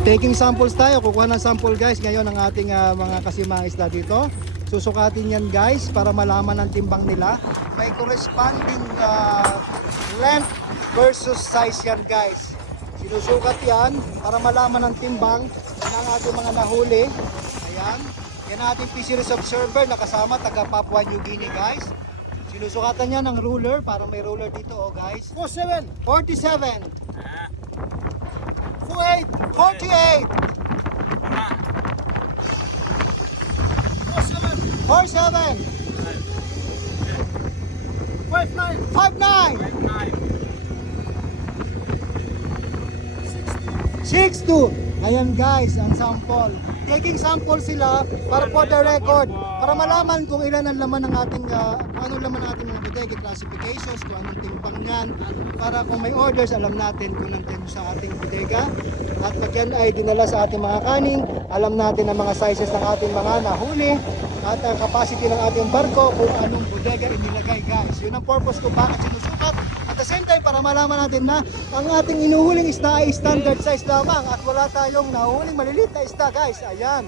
Taking samples tayo, kukuha ng sample guys ngayon ng ating mga kasimang isda dito. Susukatin yan guys para malaman ang timbang nila. May corresponding length versus size yan guys. Sinusukat yan para malaman ang timbang ng ating mga nahuli. Ayan. Yan ating fisheries observer na kasama taga Papua New Guinea guys. Sinusukatan yan ng ruler para may ruler dito oh guys. 47, 47. 48, 48. 47. 59. 62. Ayan guys, ang sample. Taking sample sila para for the record, para malaman kung ilan ang laman ng ating kung anong laman ng ating mga bodega classifications, kung anong timbang niyan, para kung may orders alam natin kung nandun sa ating bodega. At pag yan ay dinala sa ating mga kaning, alam natin ang mga sizes ng ating mga nahuli at ang capacity ng ating barko kung anong bodega inilagay guys. Yun ang purpose kung bakit sinusukat. At the same time para malaman natin na ang ating inuhuling isda ay standard size lamang at wala tayong nahuhuling maliliit na isda guys. Ayan.